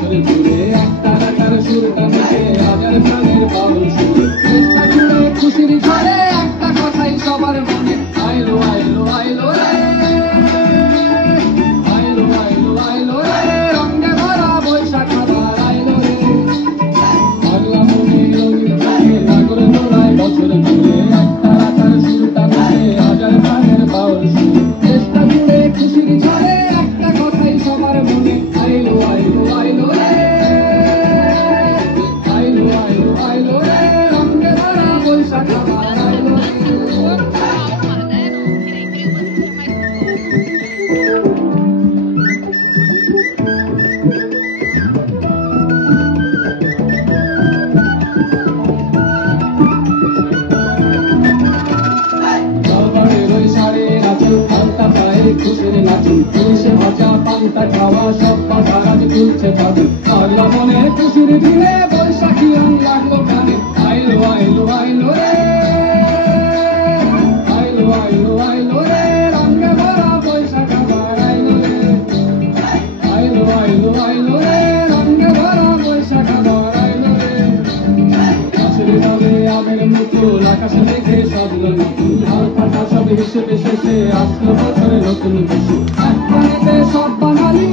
বছর জুড়ে একটা রাখার সুরটা থেকে হাজার প্রাণের পাগল সুরে চেষ্টা জুড়ে খুশির ঝড়ে একটা কথাই সবার মনে আইলো আইলো আইলো রে আইলো আইলো আইলো রে রঙে ভরা বৈশাখ আবার আইলো রে পাগলা মনে রঙিন চোখে নাগর দোলায় বছর জুড়ে একটা রাখার সুরটা থেকে হাজার প্রাণের পাগল সুরে চেষ্টা জুড়ে খুশির ঝড়ে একটা কথাই সবার মনে আইলো আইলো আইলো রে আইলো আইলো আইলো রে রঙে ভরা বৈশাখ আবার আইলো রে খুশির নাচুন তুলসে ভাজা পান্তা খাওয়া সব বাজার আজ তুলছে তাদের পাগলা মনে খুশির দিনে বৈশাখী রং লাগলো কানে আইলো আইলো আইলো রে আইলো আইলো আইলো রে রঙে ভরা বৈশাখ আবার আইলো রে আইলো আইলো আইলো রে রঙে ভরা বৈশাখ আবার আইলো রে গাছের ডালে আমের মুকুল আকাশে মেঘে সাজলো নতুন লাল পাতা সব হিসেবে শেষে আসলো বছরে নতুন কিছু এক প্রাণীতে সব বাঙালি